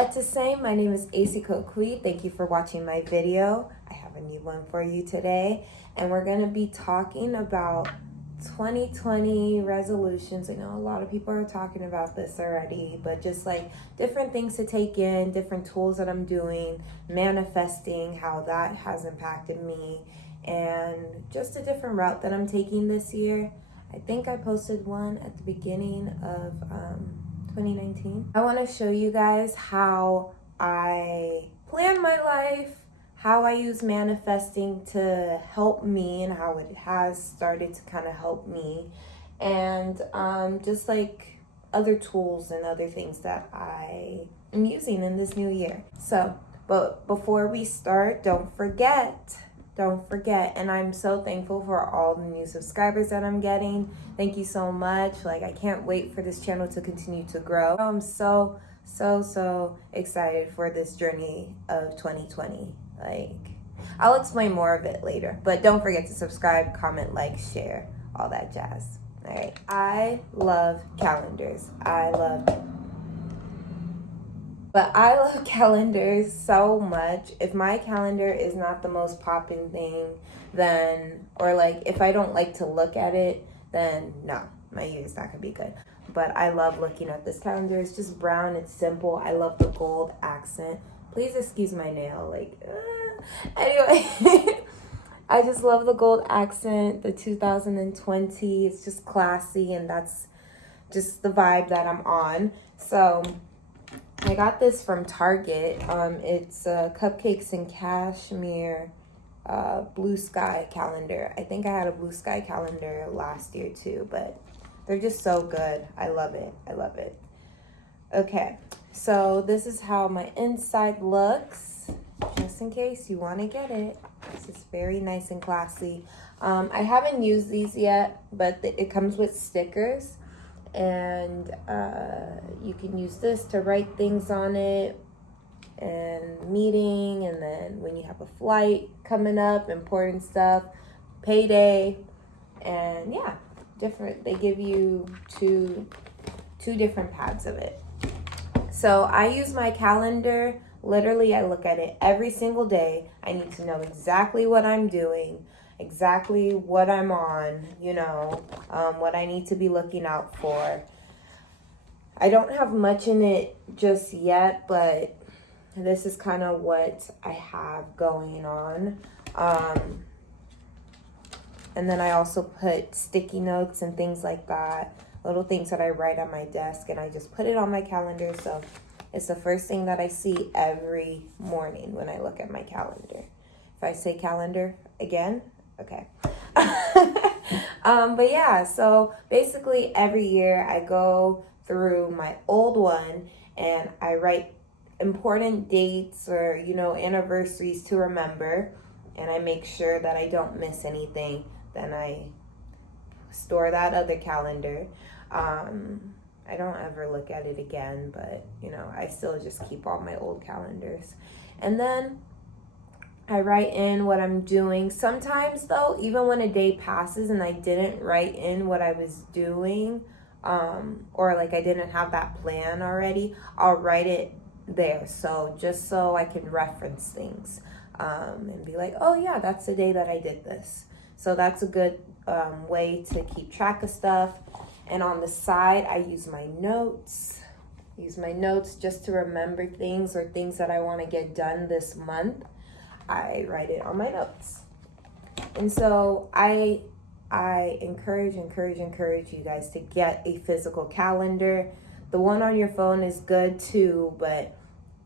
But to say, my name is Esi Kokui. Thank you for watching my video. I have a new one for you today, and we're going to be talking about 2020 resolutions. I know a lot of people are talking about this already, but just like different things to take in, different tools that I'm doing, manifesting, how that has impacted me, and just a different route that I'm taking this year. I think I posted one at the beginning of 2019. I want to show you guys how I plan my life, how I use manifesting to help me, and how it has started to kind of help me, and just like other tools and other things that I am using in this new year. So, but before we start, don't forget, and I'm so thankful for all the new subscribers that I'm getting. Thank you so much. Like, I can't wait for this channel to continue to grow. I'm so excited for this journey of 2020. Like, I'll explain more of it later, but don't forget to subscribe, comment, like, share, all that jazz. All right. I love calendars. But I love calendars so much. If my calendar is not the most popping thing, then, or like if I don't like to look at it, then no, my year is not gonna be good. But I love looking at this calendar. It's just brown, it's simple. I love the gold accent. Please excuse my nail, anyway. I just love the gold accent, the 2020. It's just classy, and that's just the vibe that I'm on. So I got this from Target. It's Cupcakes and Cashmere blue sky calendar. I think I had a blue sky calendar last year too, but they're just so good. I love it. Okay, so this is how my inside looks, just in case you want to get it. This is very nice and classy. I haven't used these yet, but it comes with stickers. And you can use this to write things on it, and meeting, and then when you have a flight coming up, important stuff, payday, and yeah, different. They give you two different pads of it. So I use my calendar. Literally, I look at it every single day. I need to know exactly what I'm doing, exactly what I'm on, what I need to be looking out for. I don't have much in it just yet, but this is kind of what I have going on. And then I also put sticky notes and things like that, little things that I write on my desk, and I just put it on my calendar. So it's the first thing that I see every morning when I look at my calendar. If I say calendar again, okay. But yeah, so basically every year I go through my old one and I write important dates or, anniversaries to remember, and I make sure that I don't miss anything. Then I store that other calendar. I don't ever look at it again, but, I still just keep all my old calendars. And then I write in what I'm doing. Sometimes, though, even when a day passes and I didn't write in what I was doing, or like I didn't have that plan already, I'll write it there. So just so I can reference things, and be like, oh yeah, that's the day that I did this. So that's a good way to keep track of stuff. And on the side, I use my notes. Just to remember things or things that I want to get done this month. I write it on my notes. And so I encourage you guys to get a physical calendar. The one on your phone is good too, but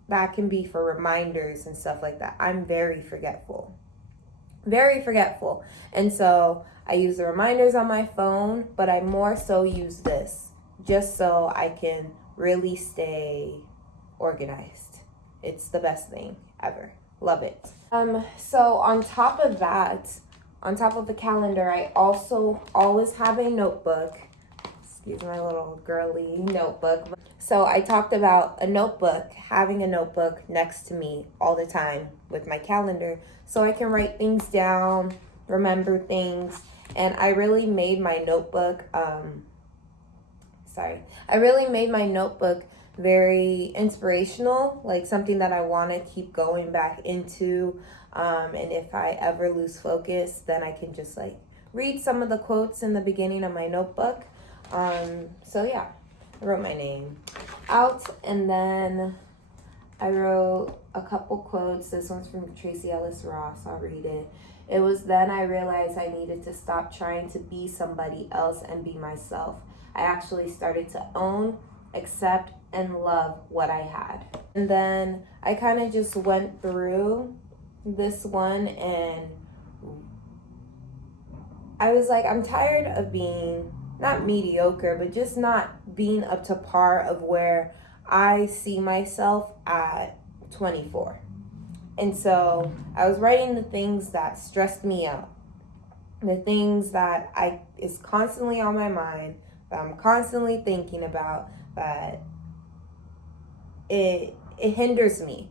that can be for reminders and stuff like that. I'm very forgetful. And so I use the reminders on my phone, but I more so use this just so I can really stay organized. It's the best thing ever. Love it. So on top of the calendar, I also always have a notebook. Excuse my little girly notebook. So I talked about having a notebook next to me all the time with my calendar, so I can write things down, remember things. And I really made my notebook very inspirational, like something that I want to keep going back into. And if I ever lose focus, then I can just like read some of the quotes in the beginning of my notebook. So yeah, I wrote my name out, and then I wrote a couple quotes. This one's from Tracy Ellis Ross. I'll read it. It was then I realized I needed to stop trying to be somebody else and be myself. I actually started to own, accept, and love what I had. And then I kind of just went through this one, and I was like, I'm tired of being not mediocre, but just not being up to par of where I see myself at 24. And so I was writing the things that stressed me out, the things that is constantly on my mind, that I'm constantly thinking about, that it hinders me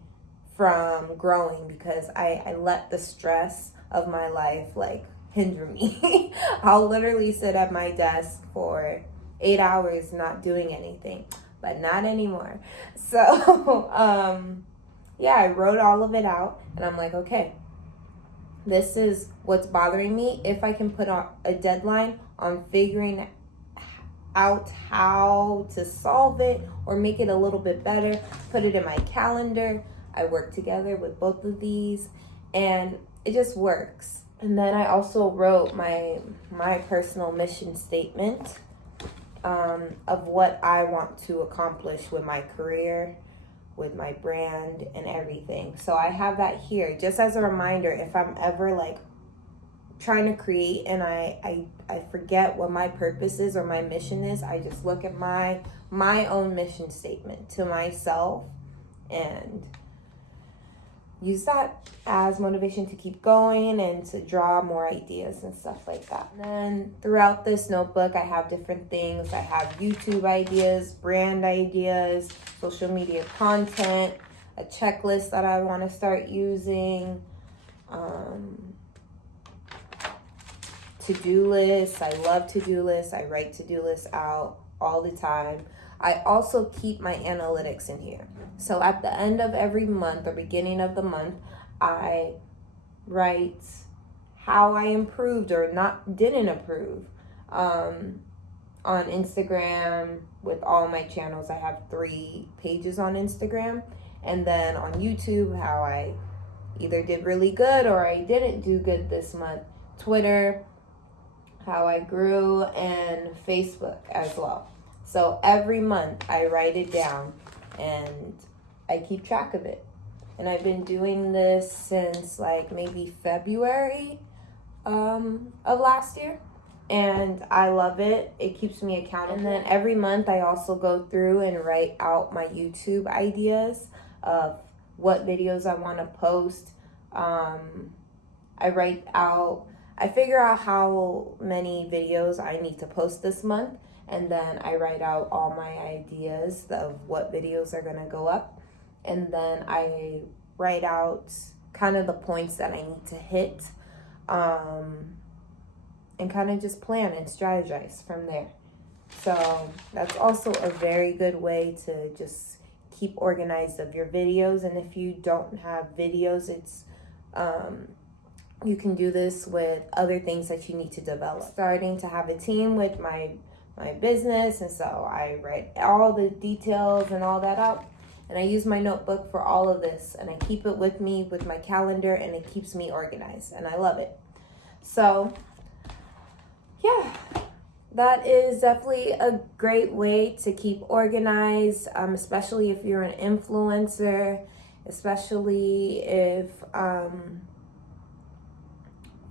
from growing, because I let the stress of my life like hinder me. I'll literally sit at my desk for 8 hours not doing anything, but not anymore. So yeah, I wrote all of it out, and I'm like, okay, this is what's bothering me. If I can put a deadline on figuring out how to solve it or make it a little bit better, put it in my calendar. I work together with both of these, and it just works. And then I also wrote my personal mission statement of what I want to accomplish with my career, with my brand, and everything. So I have that here just as a reminder. If I'm ever like trying to create and I forget what my purpose is or my mission is, I just look at my own mission statement to myself and use that as motivation to keep going and to draw more ideas and stuff like that. And then throughout this notebook, I have different things. I have YouTube ideas, brand ideas, social media content, a checklist that I want to start using, to-do lists. I love to-do lists. I write to-do lists out all the time. I also keep my analytics in here. So at the end of every month or beginning of the month, I write how I improved or didn't improve. On Instagram, with all my channels, I have 3 pages on Instagram. And then on YouTube, how I either did really good or I didn't do good this month. Twitter, how I grew, and Facebook as well. So every month I write it down and I keep track of it. And I've been doing this since like maybe February of last year. And I love it. It keeps me accountable. And then every month I also go through and write out my YouTube ideas of what videos I want to post. I figure out how many videos I need to post this month, and then I write out all my ideas of what videos are going to go up, and then I write out kind of the points that I need to hit, and kind of just plan and strategize from there. So that's also a very good way to just keep organized of your videos. And if you don't have videos, it's you can do this with other things that you need to develop. Starting to have a team with my business, and so I write all the details and all that out, and I use my notebook for all of this, and I keep it with me with my calendar, and it keeps me organized, and I love it. So yeah, that is definitely a great way to keep organized, especially if you're an influencer, especially if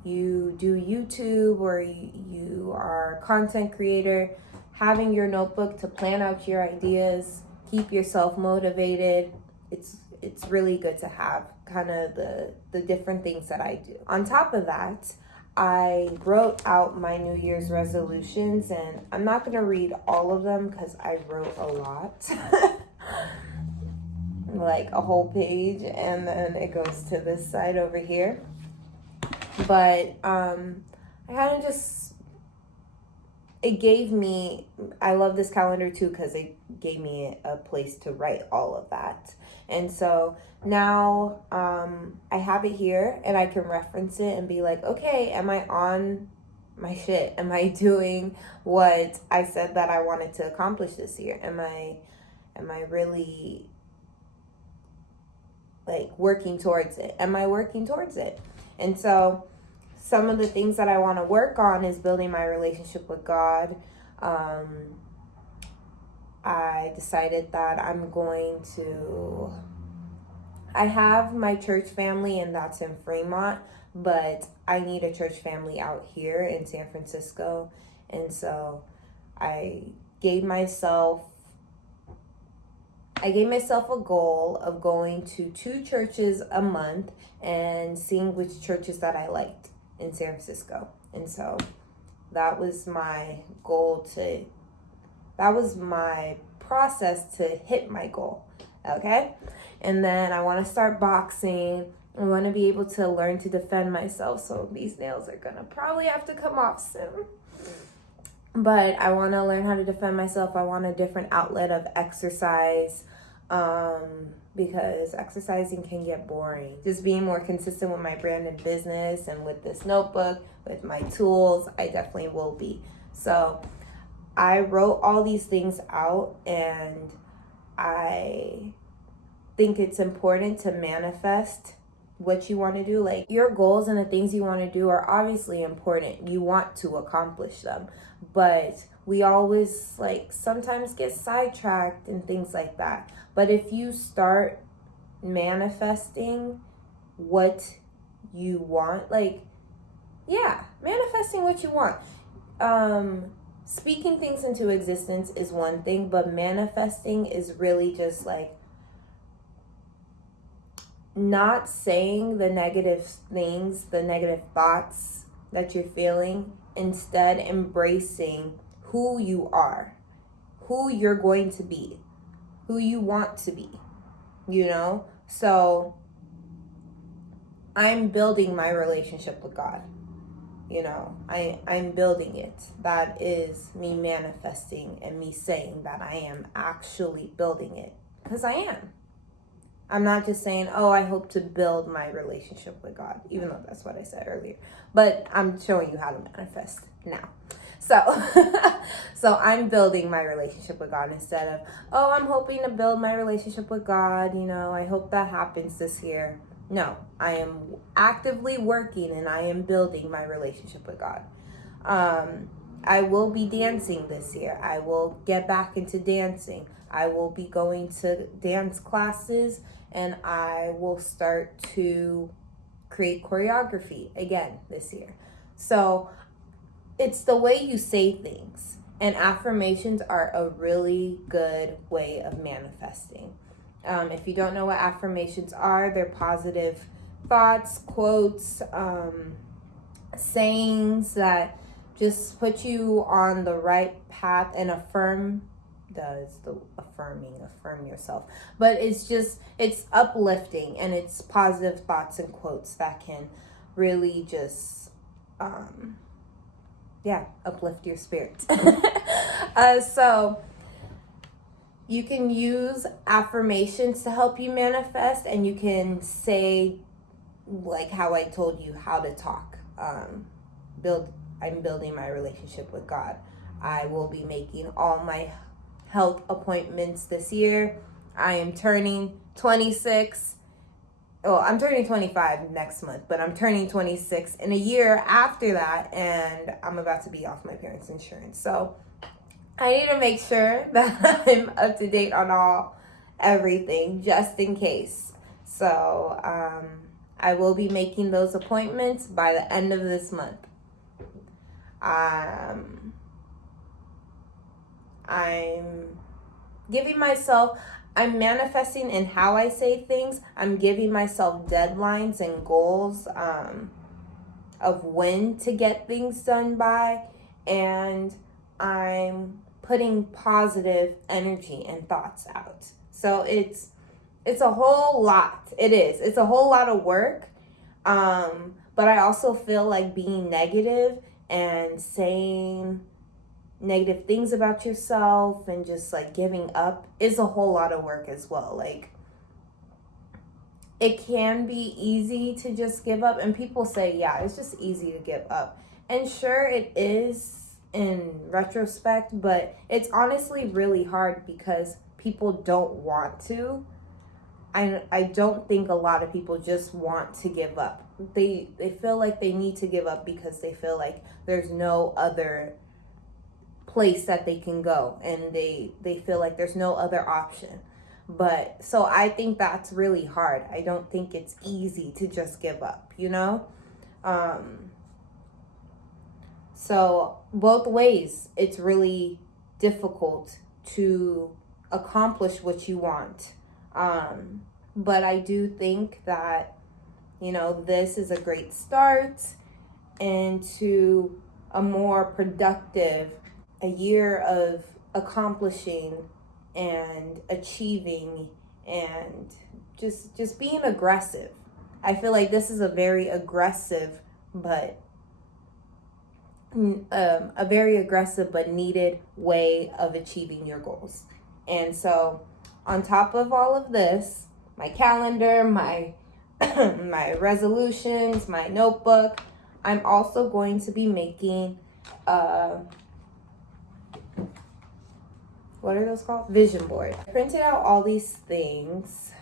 you do YouTube or you are a content creator. Having your notebook to plan out your ideas, keep yourself motivated. It's really good to have kind of the different things that I do. On top of that, I wrote out my New Year's resolutions, and I'm not going to read all of them because I wrote a lot. Like a whole page, and then it goes to this side over here. But I kind of just it gave me, I love this calendar too because it gave me a place to write all of that. And so now I have it here and I can reference it and be like, okay, am I on my shit? Am I doing what I said that I wanted to accomplish this year? Am I really like working towards it? Am I working towards it? And so some of the things that I want to work on is building my relationship with God. I decided that I have my church family and that's in Fremont, but I need a church family out here in San Francisco. And so I gave myself a goal of going to 2 churches a month and seeing which churches that I liked in San Francisco. And so that was my goal that was my process to hit my goal. Okay? And then I want to start boxing. I want to be able to learn to defend myself. So these nails are going to probably have to come off soon. But I want to learn how to defend myself. I want a different outlet of exercise because exercising can get boring. Just being more consistent with my brand and business and with this notebook, with my tools, I definitely will be. So I wrote all these things out, and I think it's important to manifest what you want to do. Like, your goals and the things you want to do are obviously important. You want to accomplish them, but we always sometimes get sidetracked and things like that. But if you start manifesting what you want, manifesting what you want. Speaking things into existence is one thing, but manifesting is really just not saying the negative things, the negative thoughts that you're feeling, instead embracing who you are, who you're going to be, who you want to be, So I'm building my relationship with God. I'm building it. That is me manifesting and me saying that I am actually building it, because I am. I'm not just saying, I hope to build my relationship with God, even though that's what I said earlier. But I'm showing you how to manifest now. So I'm building my relationship with God instead of, I'm hoping to build my relationship with God. I hope that happens this year. No, I am actively working and I am building my relationship with God. I will be dancing this year. I will get back into dancing. I will be going to dance classes, and I will start to create choreography again this year. So it's the way you say things, and affirmations are a really good way of manifesting. If you don't know what affirmations are, they're positive thoughts, quotes, sayings that just put you on the right path, and affirm affirm yourself. But it's uplifting, and it's positive thoughts and quotes that can really just uplift your spirit. So you can use affirmations to help you manifest, and you can say, how I told you how to talk. I'm building my relationship with God. I will be making all my health appointments this year. I am turning 26. I'm turning 25 next month, but I'm turning 26 in a year after that, and I'm about to be off my parents' insurance. So I need to make sure that I'm up to date on everything, just in case. So I will be making those appointments by the end of this month. I'm manifesting in how I say things. I'm giving myself deadlines and goals of when to get things done by, and I'm putting positive energy and thoughts out. So it's a whole lot. It is. It's a whole lot of work. But I also feel like being negative and saying negative things about yourself and just like giving up is a whole lot of work as well. Like, it can be easy to just give up, and people say, yeah, it's just easy to give up. And sure, it is in retrospect, but it's honestly really hard because people don't want to. I don't think a lot of people just want to give up. They feel like they need to give up because they feel like there's no other place that they can go, and they feel like there's no other option. But so I think that's really hard. I don't think it's easy to just give up, you know? So both ways, it's really difficult to accomplish what you want. But I do think that, you know, this is a great start into a more productive, a year of accomplishing and achieving and just being aggressive. I feel like this is a very aggressive but needed way of achieving your goals. And so on top of all of this, my calendar, my my resolutions, my notebook, I'm also going to be making what are those called? Vision board. I printed out all these things,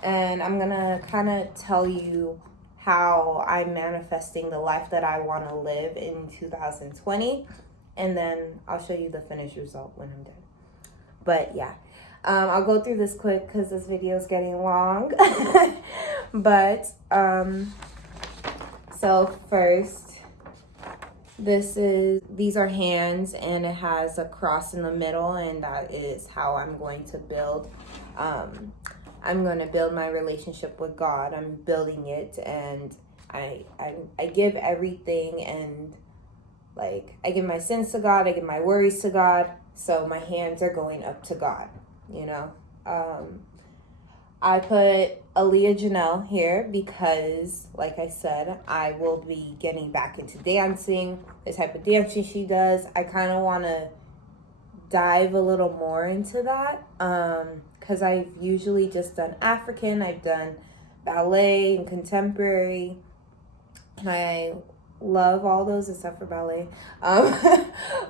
and I'm gonna kind of tell you how I'm manifesting the life that I want to live in 2020, and then I'll show you the finished result when I'm done. But yeah, I'll go through this quick because this video is getting long. But so first, these are hands, and it has a cross in the middle, and that is how I'm going to build. I'm going to build my relationship with God. I'm building it, and I give everything, and like I give my sins to God, I give my worries to God. So my hands are going up to God, you know. I put Aaliyah Janelle here because, like I said, I will be getting back into dancing, the type of dancing she does. I kind of want to dive a little more into that because I've usually just done African, I've done ballet and contemporary, and I love all those except for ballet.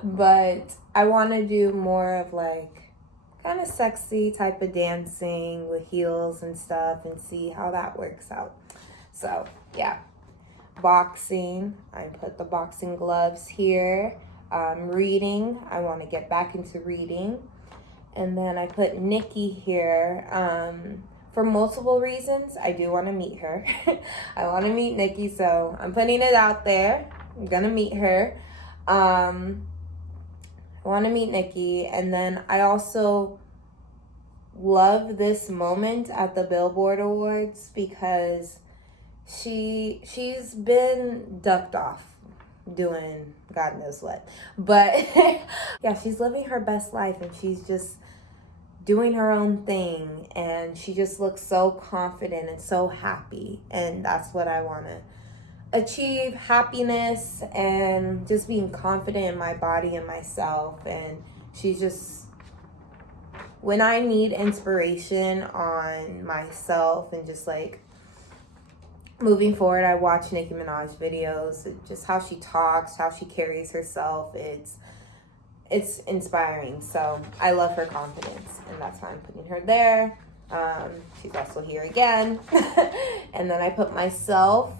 But I want to do more of like kind of sexy type of dancing with heels and stuff and see how that works out. So yeah, boxing, I put the boxing gloves here. Reading, I want to get back into reading. And then I put Nikki here for multiple reasons. I do want to meet her. I want to meet Nikki, so I'm putting it out there. I'm gonna meet her. I want to meet Nikki. And then I also love this moment at the Billboard Awards because she's been ducked off doing God knows what. But yeah, she's living her best life, and she's just doing her own thing, and she just looks so confident and so happy. And that's what I want to achieve, happiness and just being confident in my body and myself. And she's just, when I need inspiration on myself and just like moving forward, I watch Nicki Minaj videos, just how she talks, how she carries herself. It's inspiring. So I love her confidence, and that's why I'm putting her there. She's also here again. And then I put myself.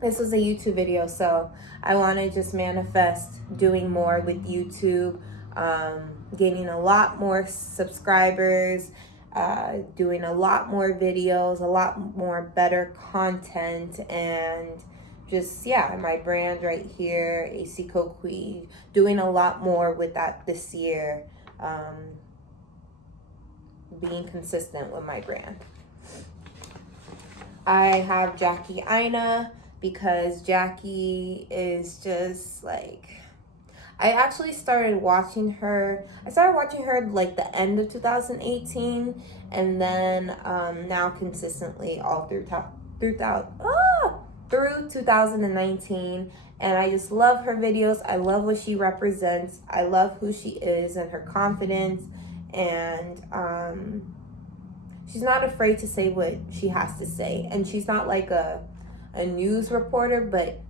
This was a YouTube video, so I want to just manifest doing more with YouTube, gaining a lot more subscribers, doing a lot more videos, a lot more better content, and just, yeah, my brand right here, Esi Kokui, doing a lot more with that this year, being consistent with my brand. I have Jackie Aina because Jackie is just like, I actually started watching her. I started watching her like the end of 2018, and then now consistently all throughout through 2019, and I just love her videos. I love what she represents. I love who she is and her confidence, and she's not afraid to say what she has to say. And she's not like a news reporter, but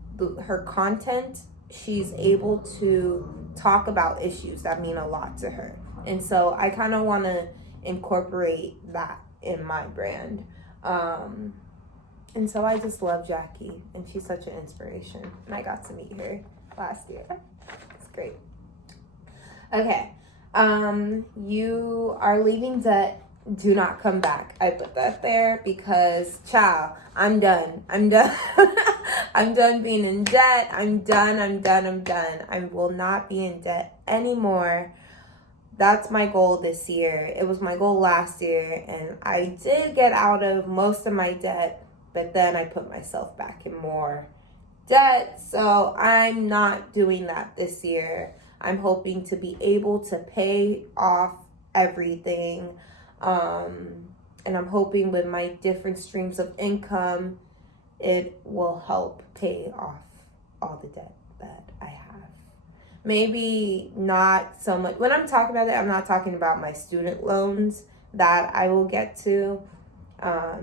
her content, she's able to talk about issues that mean a lot to her. And so I kind of want to incorporate that in my brand. And so I just love Jackie, and she's such an inspiration. And I got to meet her last year. It's great. Okay. You are leaving debt. Do not come back. I put that there because, ciao, I'm done. I'm done. I'm done being in debt. I'm done. I will not be in debt anymore. That's my goal this year. It was my goal last year, and I did get out of most of my debt, but then I put myself back in more debt. So I'm not doing that this year. I'm hoping to be able to pay off everything. And I'm hoping with my different streams of income, it will help pay off all the debt that I have. Maybe not so much. When I'm talking about it, I'm not talking about my student loans that I will get to.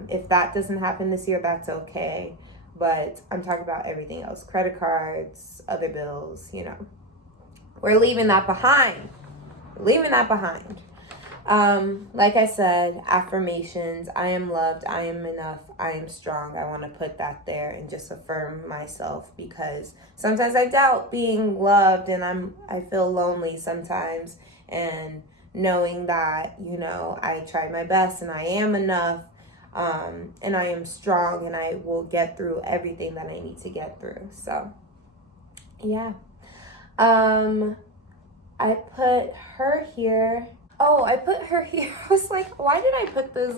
If that doesn't happen this year, that's okay. But I'm talking about everything else. Credit cards, other bills, We're leaving that behind. Like I said, affirmations. I am loved. I am enough. I am strong. I want to put that there and just affirm myself, because sometimes I doubt being loved, and I feel lonely sometimes, and knowing that, I tried my best and I am enough, and I am strong, and I will get through everything that I need to get through. So, yeah. I put her here. I put her here. I was like, why did I put this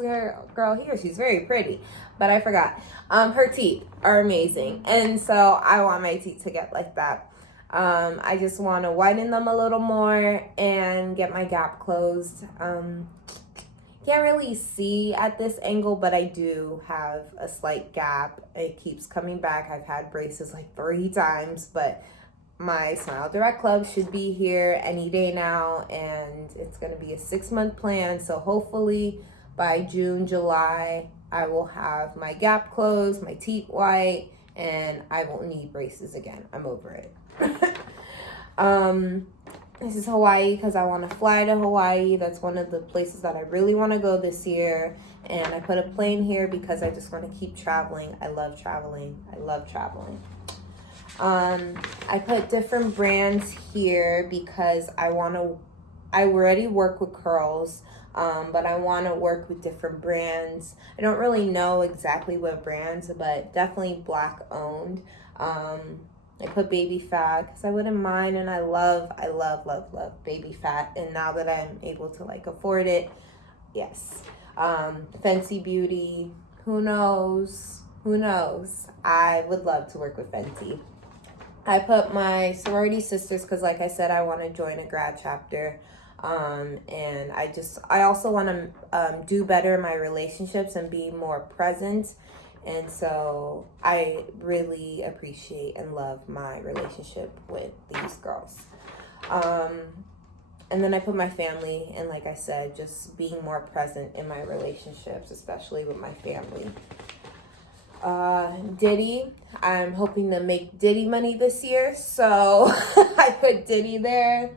girl here? She's very pretty, but I forgot. Her teeth are amazing, and so I want my teeth to get like that. I just want to whiten them a little more and get my gap closed. Can't really see at this angle, but I do have a slight gap. It keeps coming back. I've had braces like 3 times, but my Smile Direct Club should be here any day now, and it's going to be a 6-month plan. So hopefully by June, July, I will have my gap closed, my teeth white, and I won't need braces again. I'm over it. This is Hawaii because I want to fly to Hawaii. That's one of the places that I really want to go this year. And I put a plane here because I just want to keep traveling. I love traveling. I put different brands here because I already work with curls, but I want to work with different brands. I don't really know exactly what brands, but definitely Black owned. I put baby fat because I wouldn't mind, and I love baby fat. And now that I'm able to afford it, yes. Fenty Beauty, who knows? I would love to work with Fenty. I put my sorority sisters because, like I said, I want to join a grad chapter. And I also want to do better in my relationships and be more present. And so I really appreciate and love my relationship with these girls. And then I put my family, and like I said, just being more present in my relationships, especially with my family. Diddy, I'm hoping to make Diddy money this year, so I put Diddy there.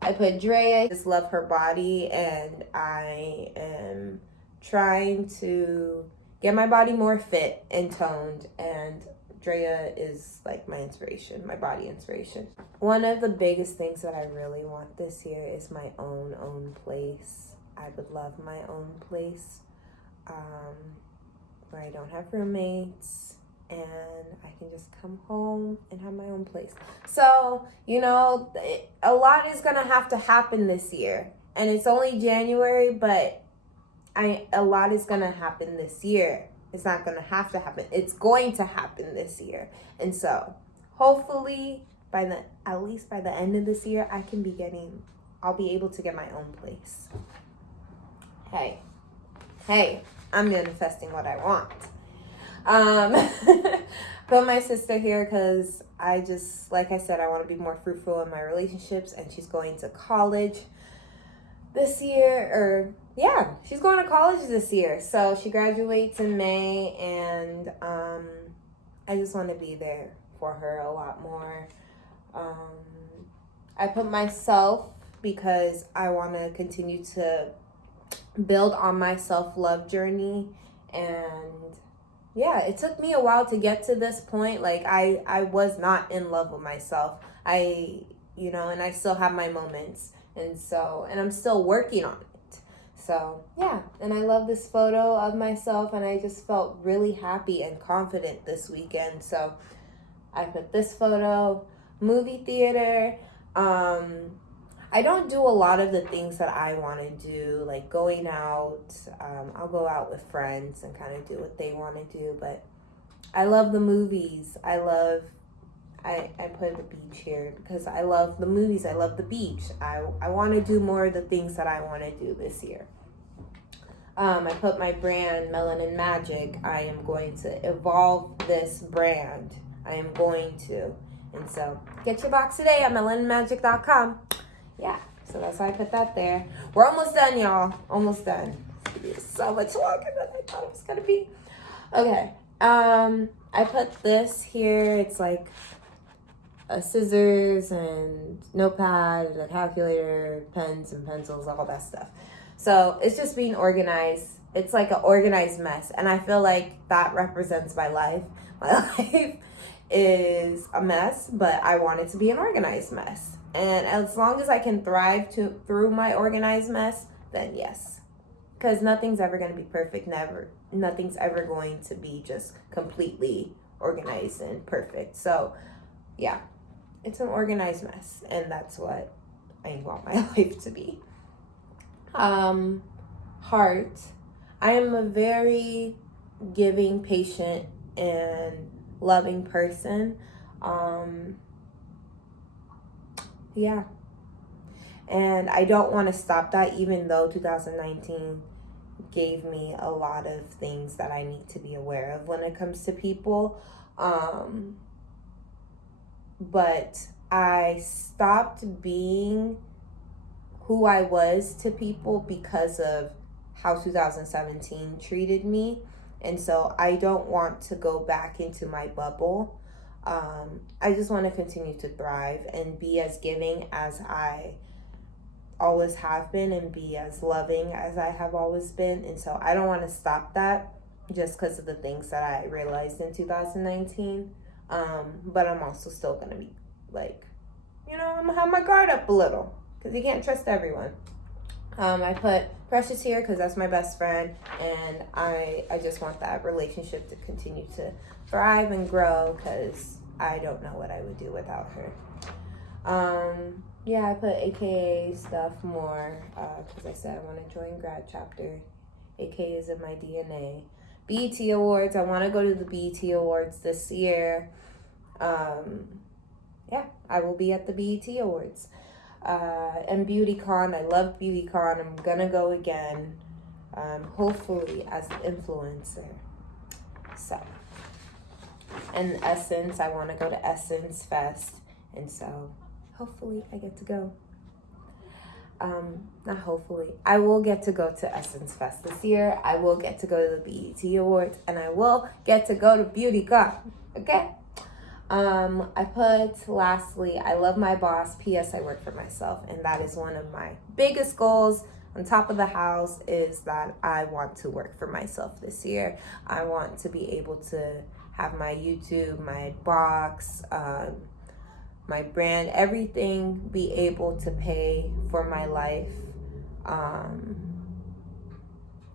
I put Drea. I just love her body, and I am trying to get my body more fit and toned, and Drea is my inspiration, my body inspiration. One of the biggest things that I really want this year is my own place. I would love my own place, where I don't have roommates, and I can just come home and have my own place. So, a lot is going to have to happen this year. And it's only January, but a lot is going to happen this year. It's not going to have to happen. It's going to happen this year. And so, hopefully, at least by the end of this year, I'll be able to get my own place. Hey, I'm manifesting what I want. put my sister here because I just, like I said, I want to be more fruitful in my relationships, and she's going to college this year, she's going to college this year. So she graduates in May, and I just want to be there for her a lot more. I put myself because I want to continue to build on my self-love journey. And yeah, it took me a while to get to this point. Like I was not in love with myself. And I still have my moments. And I'm still working on it. So yeah, and I love this photo of myself, and I just felt really happy and confident this weekend. So I put this photo, movie theater. I don't do a lot of the things that I want to do, like going out. I'll go out with friends and kind of do what they want to do, but I love the movies. I put the beach here because I love the movies. I love the beach. I want to do more of the things that I want to do this year. I put my brand, Melanin Magic. I am going to evolve this brand. I am going to. And so get your box today at melaninmagic.com. Yeah, so that's why I put that there. We're almost done, y'all. Almost done. It's so much longer than I thought it was going to be. Okay. I put this here. It's like a scissors and notepad, a calculator, pens and pencils, all that stuff. So it's just being organized. It's like an organized mess. And I feel like that represents my life. My life is a mess, but I want it to be an organized mess. And as long as I can thrive through my organized mess, then yes. Because nothing's ever going to be perfect. Nothing's ever going to be just completely organized and perfect. So yeah, it's an organized mess. And that's what I want my life to be. Heart. I am a very giving, patient, and loving person. Yeah. And I don't want to stop that, even though 2019 gave me a lot of things that I need to be aware of when it comes to people. But I stopped being who I was to people because of how 2017 treated me. And so I don't want to go back into my bubble. I just want to continue to thrive and be as giving as I always have been, and be as loving as I have always been. And so I don't want to stop that just because of the things that I realized in 2019. But I'm also still going to be like, I'm going to have my guard up a little because you can't trust everyone. I put Precious here because that's my best friend, and I just want that relationship to continue to thrive and grow because I don't know what I would do without her. I put AKA stuff more because I said I want to join grad chapter. AKA is in my DNA. BET Awards. I want to go to the BET Awards this year. I will be at the BET Awards. And BeautyCon. I love BeautyCon. I'm gonna go again. Hopefully as an influencer. So. And Essence. I want to go to Essence Fest. And so hopefully I get to go. Not hopefully. I will get to go to Essence Fest this year. I will get to go to the BET Awards. And I will get to go to BeautyCon. Okay? I put, lastly, I love my boss. P.S. I work for myself. And that is one of my biggest goals on top of the house, is that I want to work for myself this year. I want to be able to have my YouTube, my box, my brand, everything be able to pay for my life.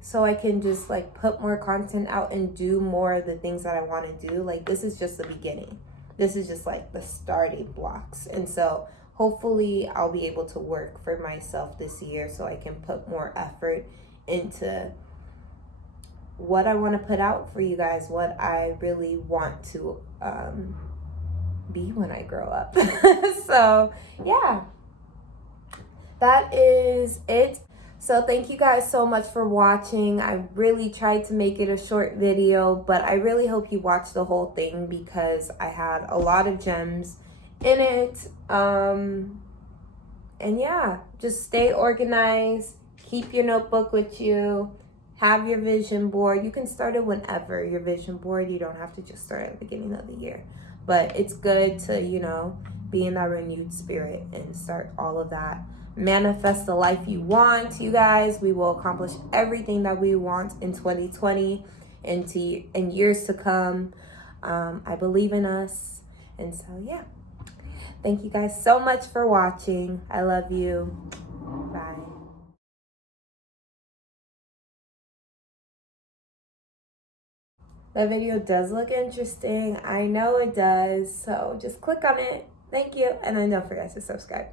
So I can just put more content out and do more of the things that I want to do. This is just the beginning. This is just the starting blocks. And so hopefully I'll be able to work for myself this year so I can put more effort into what I want to put out for you guys, what I really want to be when I grow up. So yeah, that is it So thank you guys so much for watching. I really tried to make it a short video, but I really hope you watch the whole thing because I had a lot of gems in it. And yeah, just stay organized, keep your notebook with you, have your vision board. You can start it whenever, your vision board. You don't have to just start at the beginning of the year. But it's good to, be in that renewed spirit and start all of that. Manifest the life you want, you guys. We will accomplish everything that we want in 2020 and in years to come. I believe in us. And so, yeah. Thank you guys so much for watching. I love you. Bye. That video does look interesting. I know it does. So just click on it. Thank you. And then don't forget to subscribe.